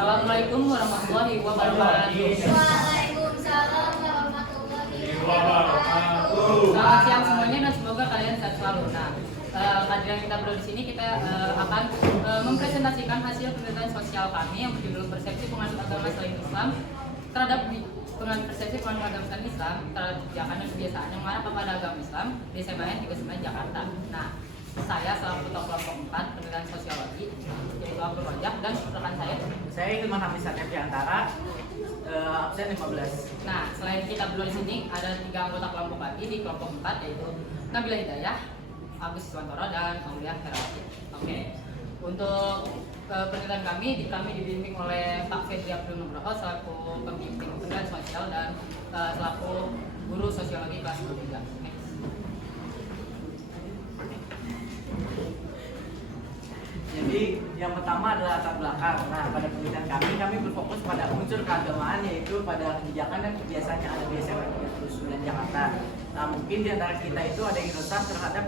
Assalamualaikum warahmatullahi wabarakatuh. Waalaikumsalam warahmatullahi wabarakatuh. Selamat siang semuanya dan semoga kalian sehat selalu. Nah, kehadiran kita berdua di sini kita akan mempresentasikan hasil penelitian sosial kami yang berjudul Persepsi Penganut Agama Selain Islam terhadap persepsi penganut agama selain Islam terhadap kebijakan dan kebiasaan yang mengarah kepada agama Islam di SMA 39 Jakarta. Nah, saya selaku ketua kelompok 4 penelitian sosiologi yaitu Abdul Rojak dan rekan saya Hilman Hafiz Satya Antara, absen 15. Nah, selain kita berdua di sini ada 3 anggota kelompok lagi di kelompok 4 yaitu Nabila Hidayah, Agus Siswantoro dan Aulia Herawati. Oke. Untuk penelitian kami dibimbing oleh Pak Fedri Abdul Nugroho selaku pembimbing penelitian sosial dan selaku guru sosiologi kelas 23. Jadi yang pertama adalah latar belakang. Nah, pada penelitian kami berfokus pada unsur keagamaan, yaitu pada kebijakan dan kebiasaan yang ada di SMA 39 Jakarta. Nah, mungkin di antara kita itu ada yang resah terhadap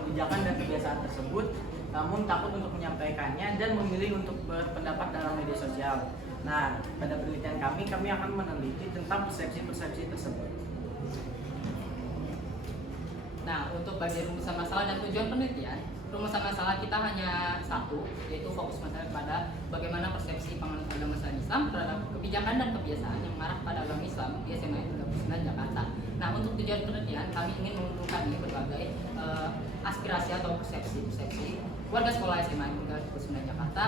kebijakan dan kebiasaan tersebut, namun takut untuk menyampaikannya dan memilih untuk berpendapat dalam media sosial. Nah, pada penelitian kami akan meneliti tentang persepsi-persepsi tersebut. Nah, untuk bagian rumusan masalah dan tujuan penelitian, rumusan masalah kita hanya satu, yaitu fokus masalah pada bagaimana persepsi penganut agama selain Islam terhadap kebijakan dan kebiasaan yang mengarah pada agama Islam di SMA 39 Jakarta. Nah, untuk tujuan penelitian, kami ingin mengumpulkan berbagai aspirasi atau persepsi warga sekolah SMA 39 Jakarta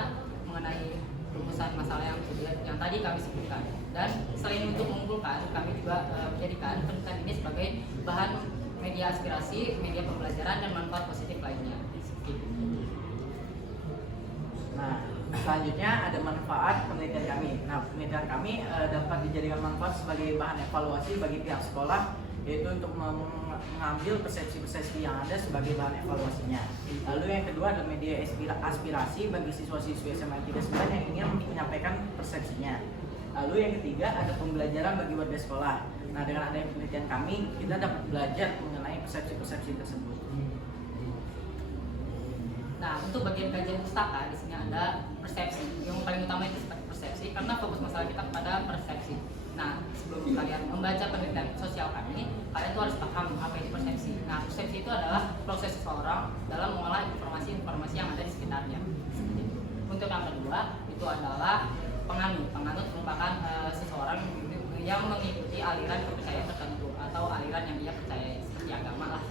mengenai rumusan masalah yang tadi kami sebutkan. Dan selain untuk mengumpulkan, kami juga menjadikan penelitian ini sebagai bahan media aspirasi, media pembelajaran dan manfaat positif lainnya. Nah, selanjutnya ada manfaat penelitian kami. Nah, penelitian kami dapat dijadikan manfaat sebagai bahan evaluasi bagi pihak sekolah, yaitu untuk mengambil persepsi-persepsi yang ada sebagai bahan evaluasinya. Lalu yang kedua adalah media aspirasi bagi siswa-siswi SMA 39 yang ingin menyampaikan persepsinya. Lalu yang ketiga ada pembelajaran bagi warga sekolah. Nah, dengan adanya penelitian kami, kita dapat belajar mengenai persepsi-persepsi tersebut. Nah, untuk bagian kajian pustaka di sini ada persepsi. Yang paling utama itu persepsi karena fokus masalah kita kepada persepsi. Nah, sebelum kalian membaca penelitian sosial kami, kalian itu harus paham apa itu persepsi. Nah, persepsi itu adalah proses seseorang dalam mengolah informasi yang ada di sekitarnya. Untuk yang kedua, itu adalah penganut. Penganut merupakan seseorang yang mengikuti aliran kepercayaan tertentu atau aliran yang dia percaya seperti agama lah.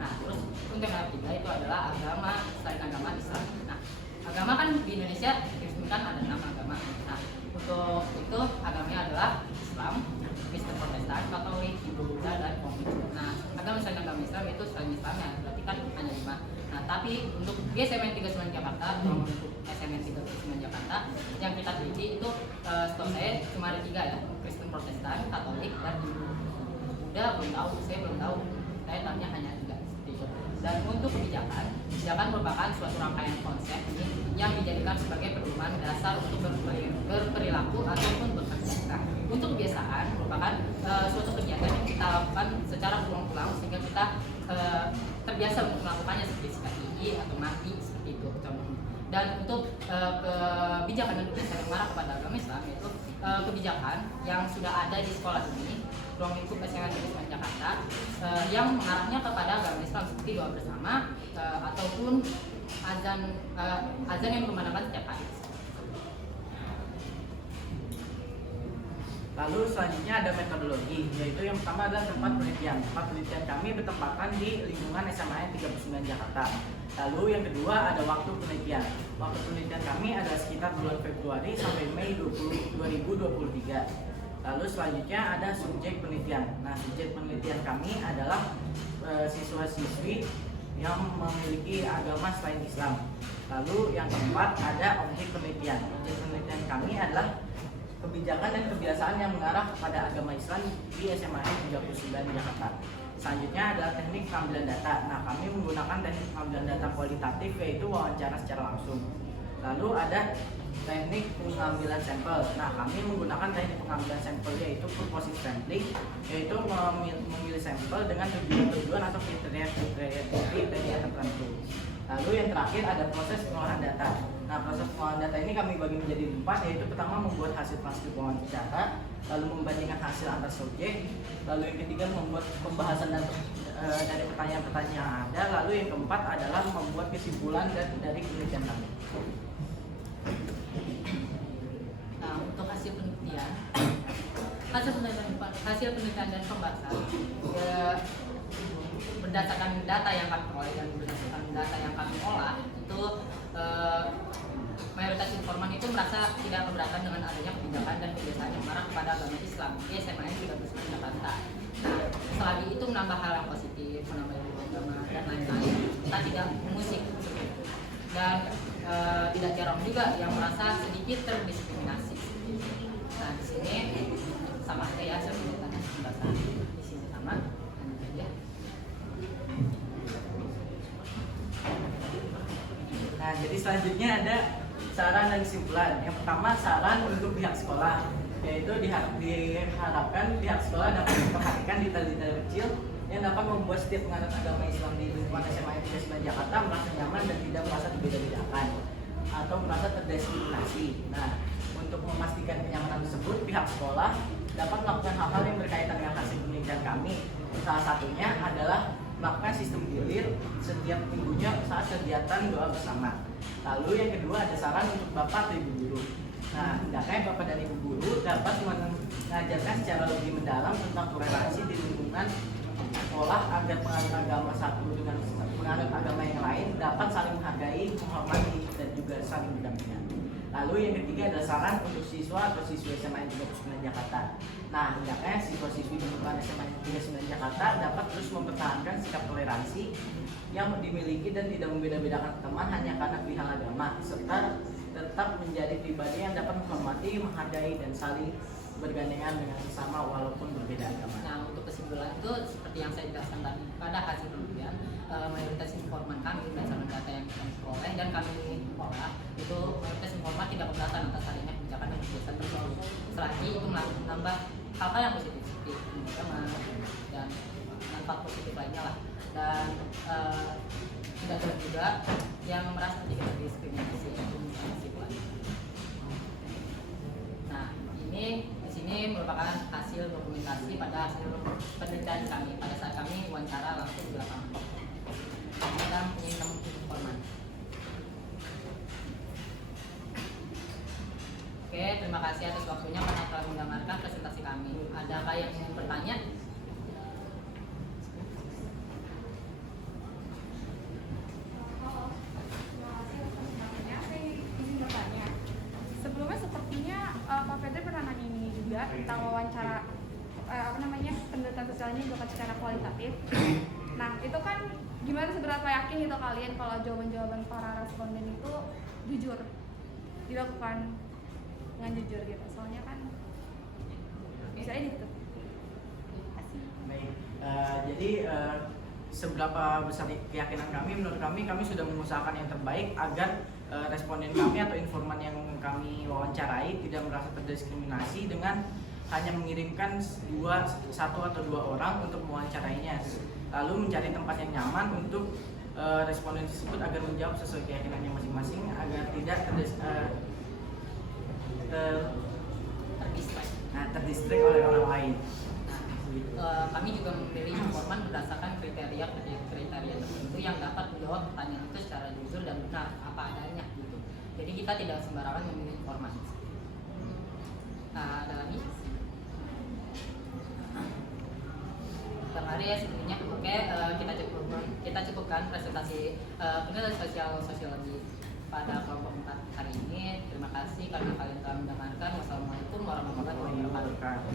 Nah, terus untuk yang ketiga itu adalah agama selain agama Islam. Nah, agama kan di Indonesia diresmikan ada 6 agama. Nah, untuk itu agamanya adalah Islam, Kristen Protestan, Katolik, Hindu, Buddha, dan Konghucu. Nah, agama selain agama Islam itu selain Islam ya berarti kan hanya 5. Nah, tapi untuk SMA 39 Jakarta, untuk SMA 39 Jakarta yang kita teliti itu setahu saya cuma ada 3 ya, Kristen Protestan, Katolik, dan Hindu. Buddha belum tahu, saya belum tahu. Saya tahunya hanya 3. Dan untuk kebijakan merupakan suatu rangkaian konsep yang dijadikan sebagai pedoman dasar untuk berperilaku ataupun bekerja. Nah, untuk kebiasaan merupakan suatu kegiatan yang kita lakukan secara berulang-ulang sehingga kita terbiasa untuk melakukannya seperti sikat gigi atau mandi seperti itu contohnya. Dan untuk kebijakan dan kebiasaan yang mengarah kepada agama Islam yaitu kebijakan yang sudah ada di sekolah ini, ruang lingkup SMA 39 Jakarta, yang mengarahnya kepada agama Islam seperti doa bersama ataupun azan yang berkumandangkan setiap hari. Lalu selanjutnya ada metodologi, yaitu yang pertama adalah tempat penelitian. Tempat penelitian kami bertempatan di lingkungan SMA 39 Jakarta. Lalu yang kedua ada waktu penelitian. Waktu penelitian kami adalah sekitar bulan Februari sampai Mei 2023. Lalu selanjutnya ada subjek penelitian. Nah, subjek penelitian kami adalah siswa-siswi yang memiliki agama selain Islam. Lalu yang keempat ada objek penelitian. Objek penelitian kami adalah kebijakan dan kebiasaan yang mengarah kepada agama Islam di SMA 39 Jakarta. Selanjutnya adalah teknik pengambilan data. Nah, kami menggunakan teknik pengambilan data kualitatif yaitu wawancara secara langsung. Lalu ada teknik pengambilan sampel. Nah, kami menggunakan teknik pengambilan sampel yaitu purposive sampling, yaitu memilih sampel dengan tujuan atau kriteria tertentu. Lalu yang terakhir ada proses pengolahan data. Nah, proses pengolahan data ini kami bagi menjadi 4, yaitu pertama membuat hasil transkrip wawancara, lalu membandingkan hasil antar subjek, lalu yang ketiga membuat pembahasan dari pertanyaan-pertanyaan yang ada, lalu yang keempat adalah membuat kesimpulan dari penelitian kami. Nah, untuk hasil penelitian dan pembahasan berdasarkan data yang kami peroleh dan berdasarkan data yang kami olah itu mayoritas informan itu merasa tidak keberatan dengan adanya kebijakan dan kebiasaan yang marah kepada agama Islam di SMAN 39 Jakarta. Nah, selagi itu menambah hal yang positif, menambah ilmu agama dan lain-lain, kita tidak mengusik dan tidak jarang juga yang merasa sedikit terdiskriminasi. Nah, di sini sama aja ya sebenarnya pembahasan di sini sama. Ya. Nah, jadi selanjutnya ada saran dan kesimpulan. Yang pertama, saran untuk pihak sekolah, yaitu diharapkan pihak sekolah dapat memperhatikan detail-detail kecil yang dapat membuat setiap penganut agama Islam di lingkungan SMA 39 Jakarta merasa nyaman dan tidak merasa berbeda-bedakan atau merasa terdiskriminasi. Nah, untuk memastikan kenyamanan tersebut, pihak sekolah dapat melakukan hal-hal yang berkaitan dengan hasil penelitian kami. Salah satunya adalah melakukan sistem gilir setiap minggunya saat kegiatan doa bersama. Lalu yang kedua ada saran untuk Bapak atau Ibu guru. Nah, hendaknya Bapak dan Ibu guru dapat mengajarkan secara lebih mendalam tentang toleransi di lingkungan sekolah agar penganut agama satu dengan penganut agama yang lain dapat saling menghargai, menghormati, dan juga saling berdampingan. Lalu yang ketiga adalah saran untuk siswa atau siswi SMA 39 Jakarta. Nah, hendaknya siswa-siswi di lingkungan SMA 39 Jakarta dapat terus mempertahankan sikap toleransi yang dimiliki dan tidak membeda-bedakan teman hanya karena pilihan agama, serta tetap menjadi pribadi yang dapat menghormati, menghargai, dan saling bergandengan dengan sesama walaupun berbeda agama. Nah, untuk kesimpulan itu seperti yang saya jelaskan tadi, pada hasil penelitian mayoritas informan kami berdasarkan data yang kami peroleh dan kami olah itu mayoritas informan tidak keberatan atas adanya kebijakan dan kebiasaan tersebut selagi itu menambah hal-hal yang positif seperti agama dan manfaat positif lainnya lah, dan tidak ada juga yang merasa tidak terdiskriminasi. Nah, ini di sini merupakan hasil dokumentasi pada hasil penelitian kami pada saat kami wawancara langsung di lapangan dan punya 6 informan. Oke, terima kasih atas waktunya karena telah mendengarkan presentasi kami. Adakah yang ingin bertanya? Sebelumnya sepertinya Pak Fedri pernah nanya ini juga tentang wawancara penelitian sosial ini bukan secara kualitatif. Nah, itu kan gimana seberapa yakin gitu kalian kalau jawaban-jawaban para responden itu jujur dilakukan dengan jujur gitu, soalnya kan bisa aja gitu. Baik, jadi seberapa besar keyakinan kami, menurut kami sudah mengusahakan yang terbaik agar responden kami atau informan yang kami wawancarai tidak merasa terdiskriminasi dengan hanya mengirimkan satu atau dua orang untuk mewawancarainya, lalu mencari tempat yang nyaman untuk responden tersebut agar menjawab sesuai keyakinannya masing-masing agar tidak terdistrik oleh orang lain. Kami juga memilih informan berdasarkan kriteria tertentu yang dapat menjawab pertanyaan itu secara jujur dan benar apa adanya gitu. Jadi kita tidak sembarangan memilih informan. Nah, ada lagi? Hari ya sebelumnya, oke, kita cukupkan presentasi penelitian sosiologi pada kelompok 4 hari ini. Terima kasih karena kalian telah mendengarkan. Wassalamualaikum warahmatullahi wabarakatuh.